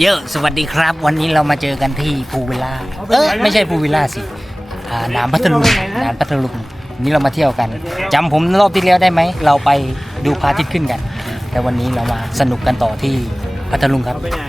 เยอะสวัสดีครับ วันนี้เรามาเจอกันที่ภูวิลล่าเออไม่ใช่ภูวิลล่าสิอ่าน้ำพัทลุงน้ำพัทลุงวันนี้เรามาเที่ยวกันจำผมรอบที่แล้วได้ไหม เราไปดูพระอาทิตย์ขึ้นกัน แต่วันนี้เรามาสนุกกันต่อที่พัทลุงครับ ไปไหน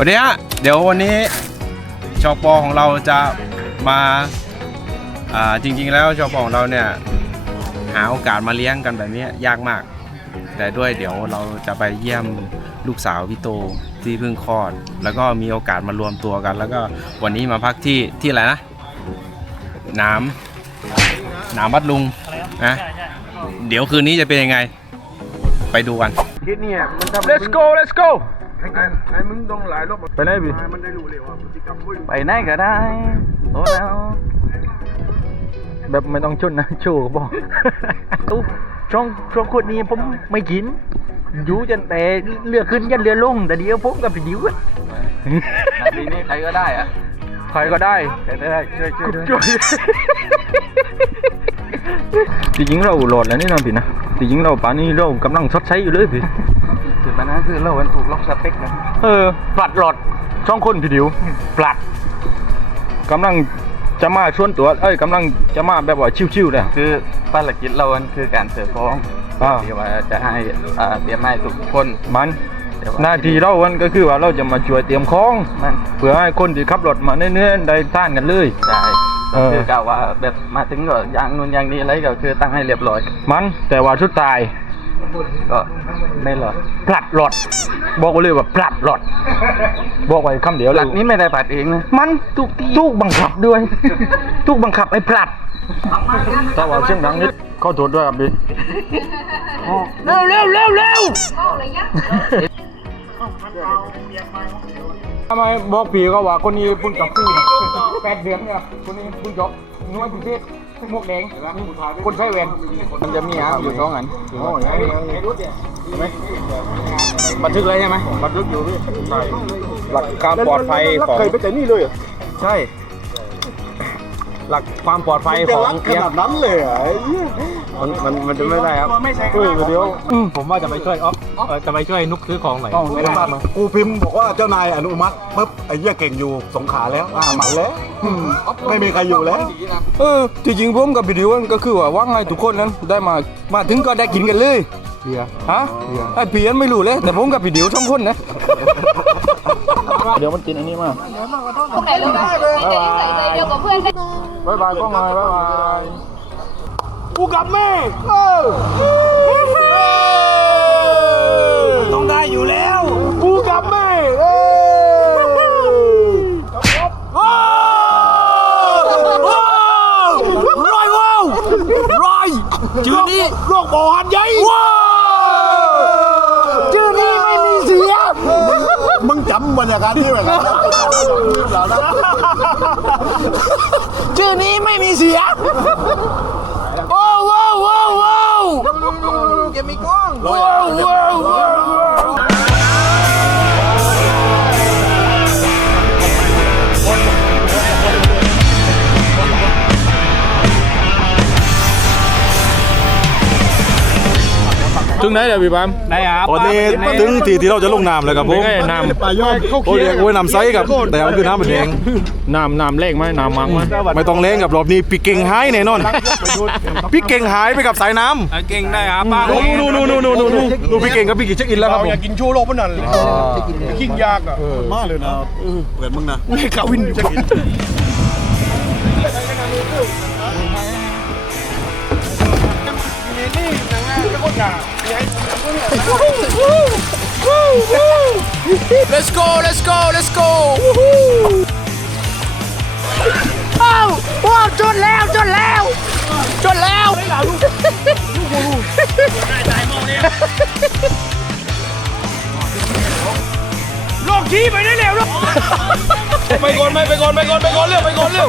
วันนี้ฮะเดี๋ยววันนี้ชอปอของเราจะมาอ่าจริง ๆ แล้วชอปอของเราเนี่ยหาโอกาสมาเลี้ยงกันแบบนี้ยากมาก แต่ด้วยเดี๋ยวเราจะไปเยี่ยมลูกสาวพี่โตที่เพิ่งคลอด แล้วก็มีโอกาสมารวมตัวกัน แล้วก็วันนี้มาพักที่ที่อะไรนะน้ำน้ำวัดลุงนะเดี๋ยวคืนนี้จะเป็นยังไง ไปดูกันคิดเนี่ยมันทำ let's go let's go ไอ้ไอ้ มึงต้องหลายรอบไปไหนพี่มันได้รู้เลยว่าพฤติกรรมมึงไปไหนก็ได้โอ้แล้วแบบไม่ต้องชนนะโชว์ก็บอกตุ๊ช่องช่องขวดนี้ผมไม่กินอยู่จนแต่เรือขึ้นยันเรือลง แต่เดียวผมกับพี่ดิวอะนาทีนี้ใครก็ได้อะใครก็ได้ใครก็ได้ช่วยช่วยด้วยช่วยจริงๆเราโหลดแล้วนี่นะพี่นะจริงๆเราป่านนี้เรากำลังชดใช้อยู่เลยพี่จุดปัญหาคือเรามันถูกล็อกสเปคนะ เออปลัดหลอดช่องคนพี่ดิวปลัดกำลังจะมาชวนตัว เอ้ยกำลังจะมาแบบว่าชิวๆเลย คือภารกิจเรามันคือการเสิร์ฟฟ้องอ่า ที่ว่าจะให้อ่าเตรียมให้ทุกคนมันเดี๋ยวหน้าที่เรามันก็คือว่าเราจะมาช่วยเตรียมของมันเพื่อให้คนที่ขับรถมาเนื้อๆได้ท่านกันเลย ใช่เออ คือกล่าวว่าแบบมาถึงก็อย่างนู้นอย่างนี้อะไรก็คือตั้งให้เรียบร้อย มันแต่ว่าสุดท้าย ก็ไม่หรอกปลัดหลอด บอกไว้เลยว่าปลัดหลอด บอกไว้คำเดียวหเลลัยกนี้ไม่ได้ปัดเองนะมันทุกทุกบังคับด้วยทุกบังคับไอ้ปลัด ถ้าว่าเสียงดังนิดขอโทษด้วยครับพี่เร็วเร็วเร็วเร็ว ทำไมบอกพี่ก็ว่าคนนี้เพิ่งกับคู่แปดเดือนเนี่ยคนนี้เพิ่งจบน้อยพิเศษหมวกแดงคนใช้เวรมันจะมีอะอยู่สองอันโอ้ยบันทึกเลยใช่ไหมบันทึกอยู่พี่หลักความปลอดภัยของเคยไปแต่นี่เลยเหรอใช่ หลักความปลอดภัยจะของรักขเปียกนาดนั้นเลยเหรอไอ้เหี้ย มันมันมันจะไม่ได้ครับเออเดี๋ยวผมว่าจะไปช่วยออฟเออจะไปช่วยนุกซื้อของหน่อยไม่ได้กูพิมพ์บอกว่าเจ้านายอนุมัติปุ๊บไอ้เหี้ยเก่งอยู่สงขลาแล้วอ่าหมันแล้วอืมไม่มีใครอยู่แล้ว เออจริงๆผมกับพี่ดิวก็คือว่าว่างไงทุกคนนั้นได้มามาถึงก็ได้กินกันเลยฮะไอ้พี่ยันไม่รู้เลยแต่ผมกับพี่ดิวสองคนนะ เดี๋ยวมันติดอันนี้มาถ่ายรูปได้เลยใส่ใจเดียวกับเพื่อนกันบายบายก็มาบายบายกูกับแม่เออต้องได้อยู่แล้วกูกับแม่เออร้อยว้าวร้อยจือนี้โรคบ่อหันใหญ่ว้าวจือนี้ไม่มีเสียมึงจำ บรรยากาศนี้ไว้ครับชื่อนี้ไม่มีเสีย โอ้ว้าวว้าวว้าวเก็บมีกล้องว้าวว้าวว้าว ถึงไหนเดี๋ยวพี่ปั๊มได้ครับตอนนี้ถึงที่ที่เราจะลงน้ำแล้วครับผมไม่ได้น้ำปลาย่อยเขาโอ้เคี้เรียกว่าน้ำใสครับ แต่มันคือน้ำมันแดงน้ำน้ำเล็กไหมน้ำมังไหมไม่ต้องเล่นกับรอบนี้ปีกเก่งหายแน่นอนปีกเก่งหายไปกับสายน้เก่งได้ครับป้าำนู่นนู่นนู่นนู่นนู่นนู่นนู่นพี่เก่งกับพี่กิจเช็คอินแล้วครับผม อยากกินโชว์โลกมันนั่นเลยขิงยากอะ มาเลยนะเปิดมึงนะ เล่กาวินอยู่ let's go let's go let's go โลกชี้ไปได้แล้วลูกไปก่อนไปไปก่อนไปก่อนไปก่อนเร็ว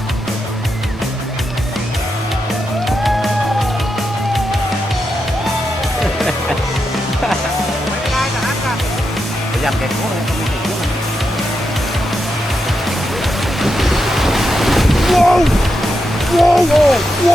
ร็วได้ดิเร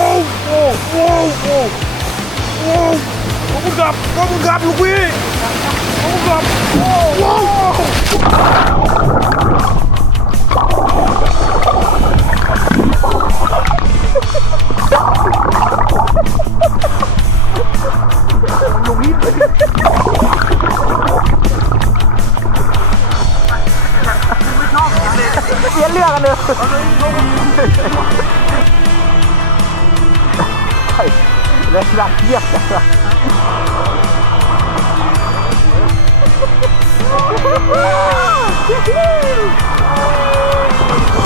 ็ Laisse-la pire, ça.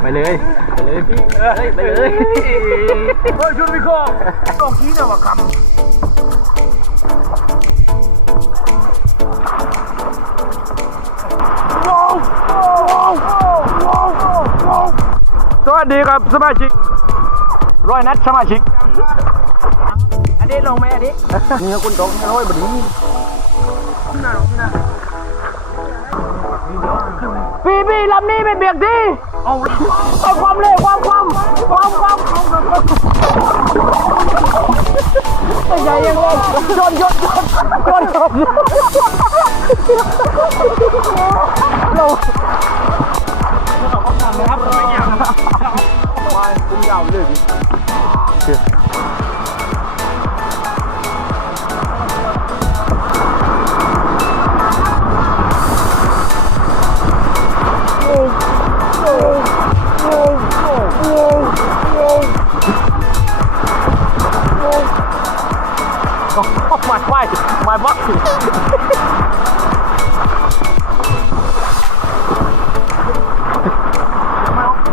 ไปเลย ไปเลยพี่เฮ้ยไปเลยเฮ้ยชุดวิเคราะห์ต้องกี้นะว่าคำสวัสดีครับสมาชิกร้อยนัดสมาชิก อันนี้ลงไหมอันนี้นี่คุณตรงร้อยบดีพี่พี่ลำนี้เปีปีลำนี้เป็นเบียกดีเอาความเร็วความความความความใหญ่ยังเลยนยนยนยนยนเราครับไม่เกี่ยวครับไม่เกี่ยวเลย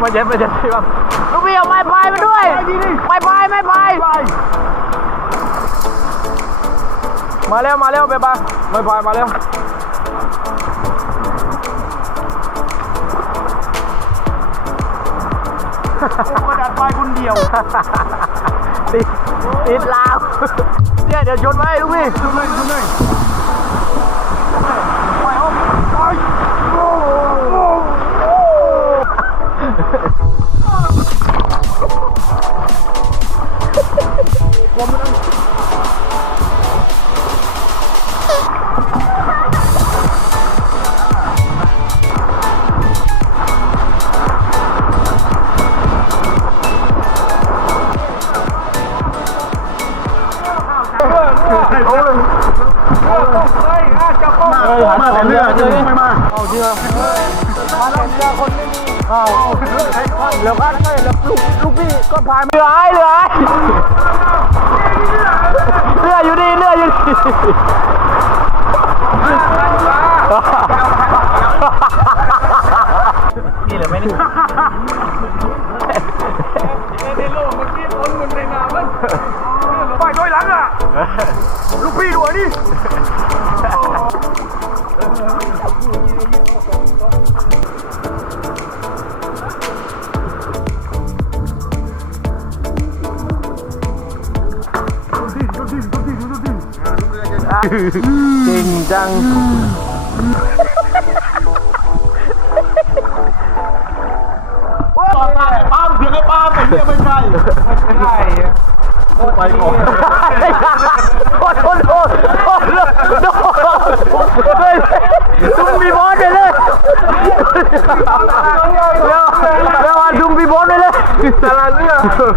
มาเย็นมาเย็นที่บ้างลูกพี่เอาไม้พายมาด้วยไม้พายไม้พายมาเร็วมาเร็วไปบ้าไม้พายมาเร็วก็ดันไปคนเดียวติดติดลาวเนี่ยเดี๋ยวชนไว้ลูกพี่ชนเลยชนเลย ผมนะเอาเลยเอาเลยมาแต่เลือดจะไม่มาเอาเชื่อมาแต่เลือคนไม่มีเอาเหลือพัดเลยเหลือลูกลูกพี่ก็พายาเหลือไอ้เหลือไอ้ รืออยู่ดีนี่เลยไหมนี่ไปด้วยหลังอะ ลูกพี่ด้วยนี่ จริงจังป้าป้าเสียงไอ้ป้าไปเรียกไม่ใช่ไม่ใช่ไปก่อนโทษโทษโทษโทษโทษเลยตุ้มบีบอลไปเลยแล้วแล้ววันตุ้มบีบอลไปเลยสาราเรือสาราเรือ